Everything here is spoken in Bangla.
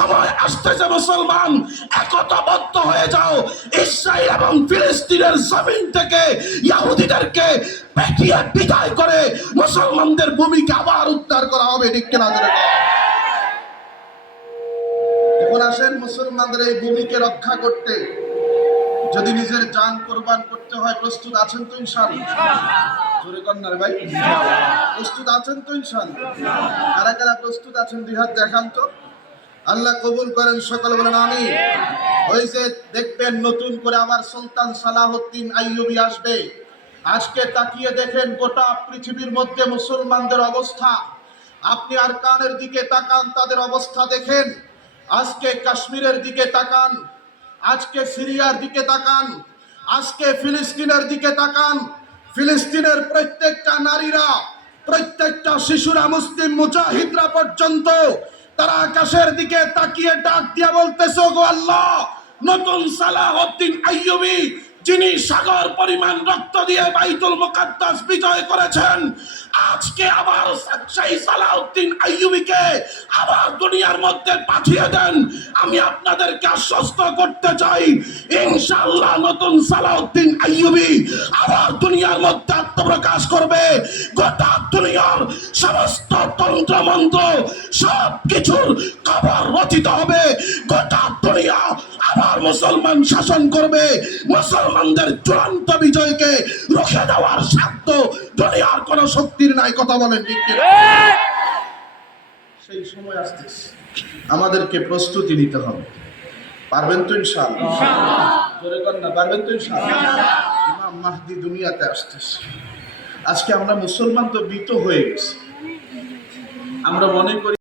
সময় আসতেছে মুসলমান একতাবদ্ধ হয়ে যাও। ইসরায়েল এবং ফিলিস্তিনের জমিন থেকে ইহুদিদেরকে পেটিয়ে বিদায় করে মুসলমানদের ভূমিকে আবার উদ্ধার করা হবে। ঠিক কিনা? এখন আসেন, মুসলমানদের এই ভূমিকে রক্ষা করতে যদি নিজের জান কোরবান করতে হয়, প্রস্তুত আছেন তো ইনশাআল্লাহ? জোরে কর না রে ভাই, প্রস্তুত আছেন তো ইনশাআল্লাহ? কারা কারা প্রস্তুত আছেন দুই হাত দেখান তো। আল্লাহ কবুল করেন, সকলে বলেন আমিন। ওই যে দেখবেন নতুন করে আবার সুলতান সালাহউদ্দিন আইয়ুবী আসবে। আজকে তাকিয়ে দেখেন গোটা পৃথিবীর মধ্যে মুসলমানদের অবস্থা। আপনি আরকানের দিকে তাকান, তাদের অবস্থা দেখেন। আজকে কাশ্মীরের দিকে তাকান, আজকে সিরিয়ার দিকে তাকান, আজকে ফিলিস্তিনের দিকে তাকান। ফিলিস্তিনের প্রত্যেকটা নারীরা, প্রত্যেকটা শিশুরা, মুসলিম মুজাহিদরা পর্যন্ত তারা আকাশের দিকে তাকিয়ে ডাক দিয়া বলতেছে, গো আল্লাহ, নতুন সালাহউদ্দিন আইয়ুবী যিনি সাগর পরিমাণ রক্ত দিয়ে বাইতুল মুকাদ্দাস বিজয় করেছেন, আজকে আবার সেই সালাহউদ্দিন আইয়ুবীকে আবার দুনিয়ার মধ্যে পাঠিয়ে দেন। আমি আপনাদেরকে আশ্বস্ত করতে চাই, ইনশাআল্লাহ নতুন সালাহউদ্দিন আইয়ুবী আবার দুনিয়ার মধ্যে আত্মপ্রকাশ করবে। গোটা দুনিয়ার সমস্ত তন্ত্র মন্ত্র সব কিছুর খবর রচিত হবে। গোটা দুনিয়া আবার মুসলমান শাসন করবে। মুসলমানদের চূড়ান্ত বিজয়কে রুখে দেওয়ার সাধ্য দুনিয়ার কোন শক্তির নাই। কথা বলেন ঠিক কি? সেই সময় আসতেছে, আমাদেরকে প্রস্তুতি নিতে হবে। পারবেন তো ইনশাআল্লাহ? জোরে কর না, পারবেন তো ইনশাআল্লাহ? ইমাম মাহদি দুনিয়াতে আসতেছে। আজকে আমরা মুসলমান তো ভীত হয়ে গেছি। আমরা মনে করি